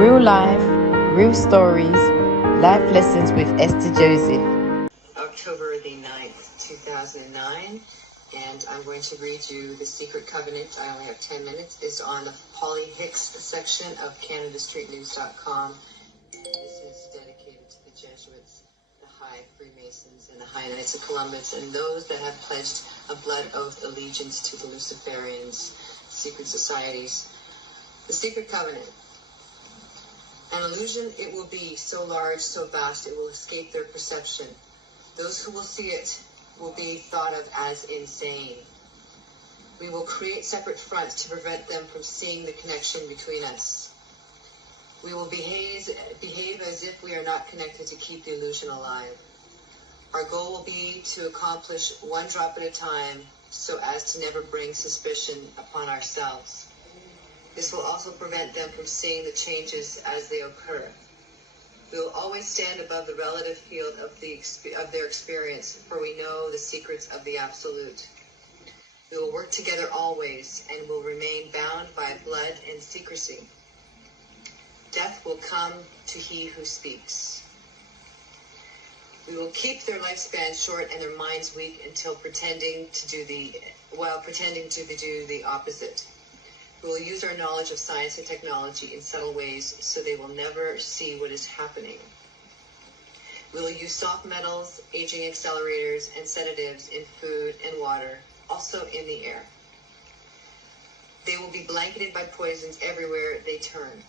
Real life, real stories, life lessons with Esther Joseph. October the 9th, 2009, and I'm going to read you The Secret Covenant. I only have 10 minutes. It's on the Polly Hicks section of CanadaStreetNews.com. This is dedicated to the Jesuits, the High Freemasons, and the High Knights of Columbus, and those that have pledged a blood oath allegiance to the Luciferians, secret societies. The Secret Covenant. An illusion it will be, so large, so vast, it will escape their perception. Those who will see it will be thought of as insane. We will create separate fronts to prevent them from seeing the connection between us. We will behave as if we are not connected to keep the illusion alive. Our goal will be to accomplish one drop at a time so as to never bring suspicion upon ourselves. This will also prevent them from seeing the changes as they occur. We will always stand above the relative field of their experience, for we know the secrets of the Absolute. We will work together always and will remain bound by blood and secrecy. Death will come to he who speaks. We will keep their lifespan short and their minds weak until pretending to do the opposite. We will use our knowledge of science and technology in subtle ways so they will never see what is happening. We will use soft metals, aging accelerators, and sedatives in food and water, also in the air. They will be blanketed by poisons everywhere they turn.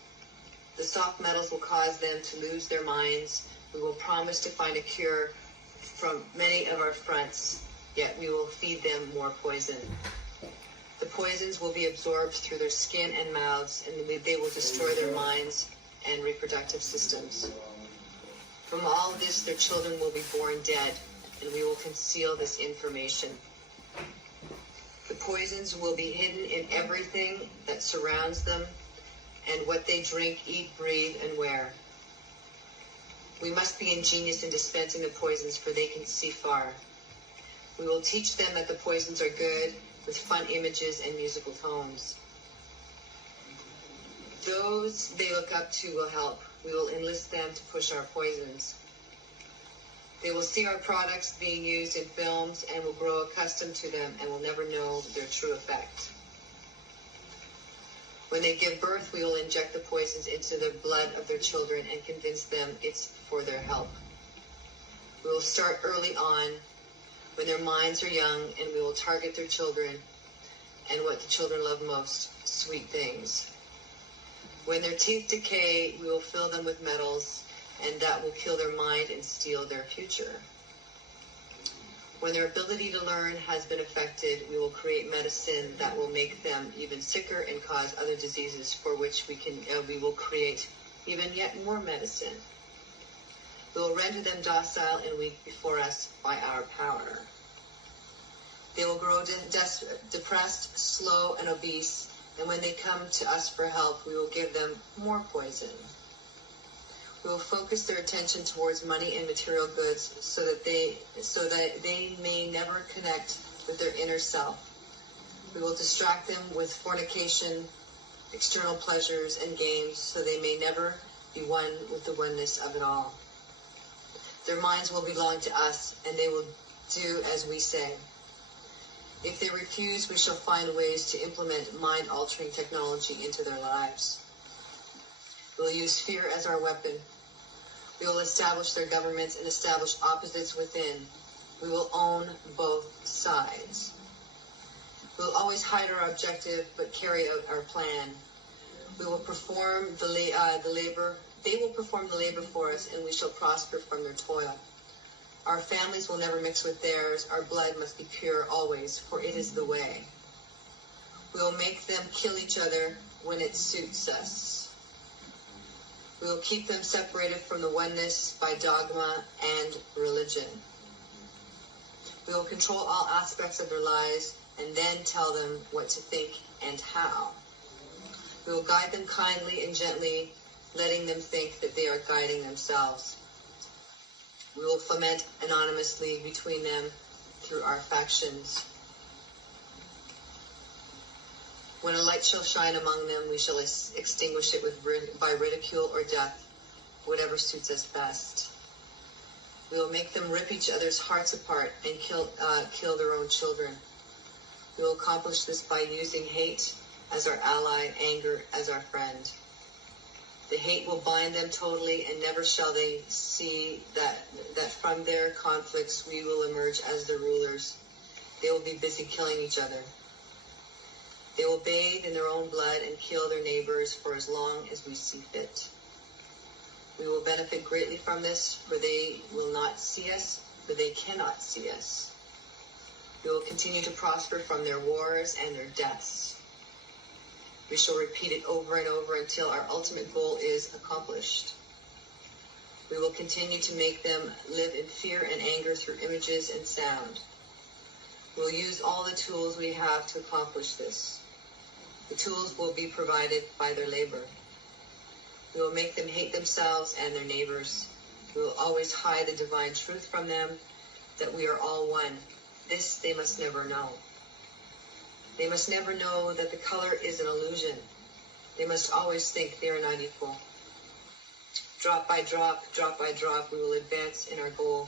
The soft metals will cause them to lose their minds. We will promise to find a cure from many of our fronts, yet we will feed them more poison. The poisons will be absorbed through their skin and mouths, and they will destroy their minds and reproductive systems. From all this, their children will be born dead, and we will conceal this information. The poisons will be hidden in everything that surrounds them, and what they drink, eat, breathe, and wear. We must be ingenious in dispensing the poisons, for they can see far. We will teach them that the poisons are good, with fun images and musical tones. Those they look up to will help. We will enlist them to push our poisons. They will see our products being used in films and will grow accustomed to them and will never know their true effect. When they give birth, we will inject the poisons into the blood of their children and convince them it's for their help. We will start early on, when their minds are young, and we will target their children and what the children love most, sweet things. When their teeth decay, we will fill them with metals, and that will kill their mind and steal their future. When their ability to learn has been affected, we will create medicine that will make them even sicker and cause other diseases for which we will create even yet more medicine. We will render them docile and weak before us by our power. They will grow depressed, slow, and obese, and when they come to us for help, we will give them more poison. We will focus their attention towards money and material goods so that they may never connect with their inner self. We will distract them with fornication, external pleasures, and games so they may never be one with the oneness of it all. Their minds will belong to us, and they will do as we say. If they refuse, we shall find ways to implement mind-altering technology into their lives. We will use fear as our weapon. We will establish their governments and establish opposites within. We will own both sides. We will always hide our objective, but carry out our plan. We will perform the labor. They will perform the labor for us, and we shall prosper from their toil. Our families will never mix with theirs. Our blood must be pure always, for it is the way. We will make them kill each other when it suits us. We will keep them separated from the oneness by dogma and religion. We will control all aspects of their lives and then tell them what to think and how. We will guide them kindly and gently, letting them think that they are guiding themselves. We will foment anonymously between them through our factions. When a light shall shine among them, we shall extinguish it by ridicule or death, whatever suits us best. We will make them rip each other's hearts apart and kill their own children. We will accomplish this by using hate as our ally, anger as our friend. The hate will bind them totally, and never shall they see that from their conflicts we will emerge as their rulers. They will be busy killing each other. They will bathe in their own blood and kill their neighbors for as long as we see fit. We will benefit greatly from this, for they will not see us, for they cannot see us. We will continue to prosper from their wars and their deaths. We shall repeat it over and over until our ultimate goal is accomplished. We will continue to make them live in fear and anger through images and sound. We will use all the tools we have to accomplish this. The tools will be provided by their labor. We will make them hate themselves and their neighbors. We will always hide the divine truth from them, that we are all one. This they must never know. They must never know that the color is an illusion. They must always think they are not equal. Drop by drop, we will advance in our goal.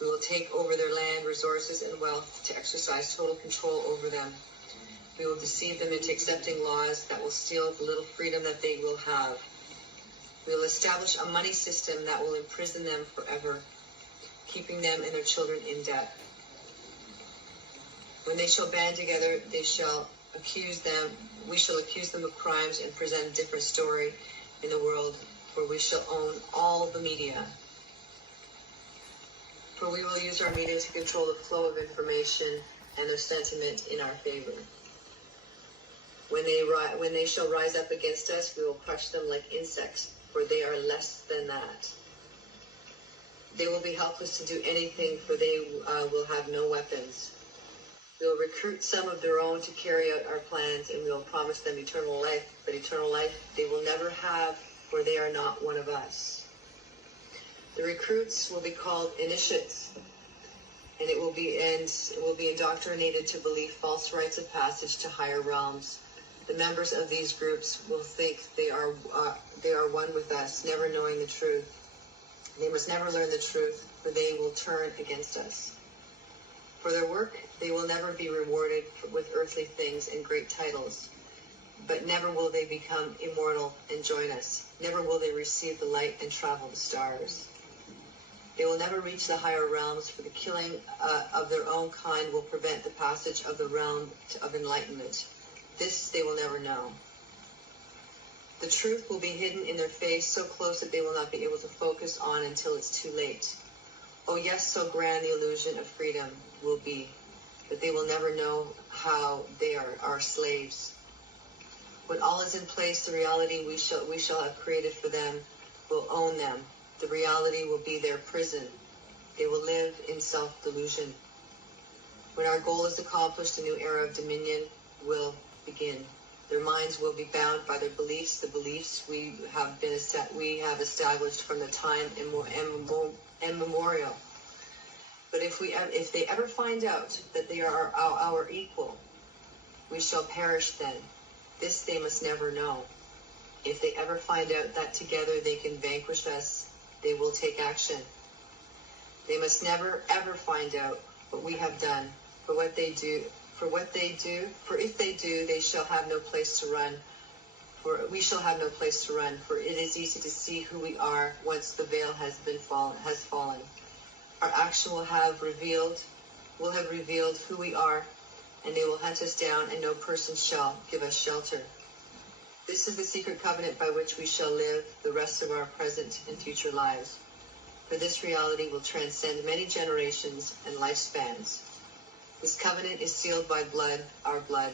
We will take over their land, resources, and wealth to exercise total control over them. We will deceive them into accepting laws that will steal the little freedom that they will have. We will establish a money system that will imprison them forever, keeping them and their children in debt. When they shall band together, we shall accuse them of crimes and present a different story in the world, for we shall own all the media. For we will use our media to control the flow of information and their sentiment in our favor. When they shall rise up against us, we will crush them like insects, for they are less than that. They will be helpless to do anything, for they will have no weapons. We will recruit some of their own to carry out our plans, and we will promise them eternal life, but eternal life they will never have, for they are not one of us. The recruits will be called initiates, and it will be indoctrinated to believe false rites of passage to higher realms. The members of these groups will think they are one with us, never knowing the truth. They must never learn the truth, for they will turn against us. For their work, they will never be rewarded with earthly things and great titles. But never will they become immortal and join us. Never will they receive the light and travel the stars. They will never reach the higher realms, for the killing of their own kind will prevent the passage of the realm of enlightenment. This they will never know. The truth will be hidden in their face, so close that they will not be able to focus on until it's too late. Oh yes, so grand the illusion of freedom will be, but they will never know how they are our slaves. When all is in place, the reality we shall have created for them will own them. The reality will be their prison. They will live in self-delusion. When our goal is accomplished, a new era of dominion will begin. Their minds will be bound by their beliefs, the beliefs we have established from the time immemorial. But if they ever find out that they are our equal, we shall perish then. This they must never know. If they ever find out that together they can vanquish us, they will take action. They must never ever find out what we have done, for if they do, they shall have no place to run. For we shall have no place to run, for it is easy to see who we are once the veil has fallen. Our action will have revealed who we are, and they will hunt us down, and no person shall give us shelter. This is the secret covenant by which we shall live the rest of our present and future lives. For this reality will transcend many generations and lifespans. This covenant is sealed by blood, our blood.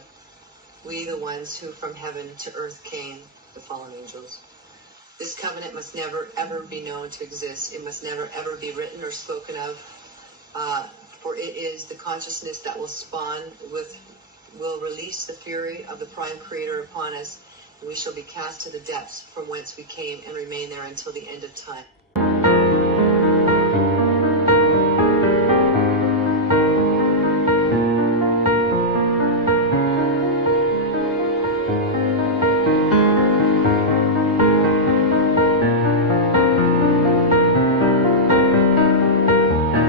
We, the ones who from heaven to earth came, the fallen angels. This covenant must never, ever be known to exist. It must never, ever be written or spoken of, for it is the consciousness that will release the fury of the prime creator upon us, and we shall be cast to the depths from whence we came and remain there until the end of time.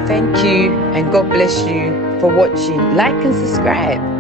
Thank you and God bless you for watching. Like and subscribe.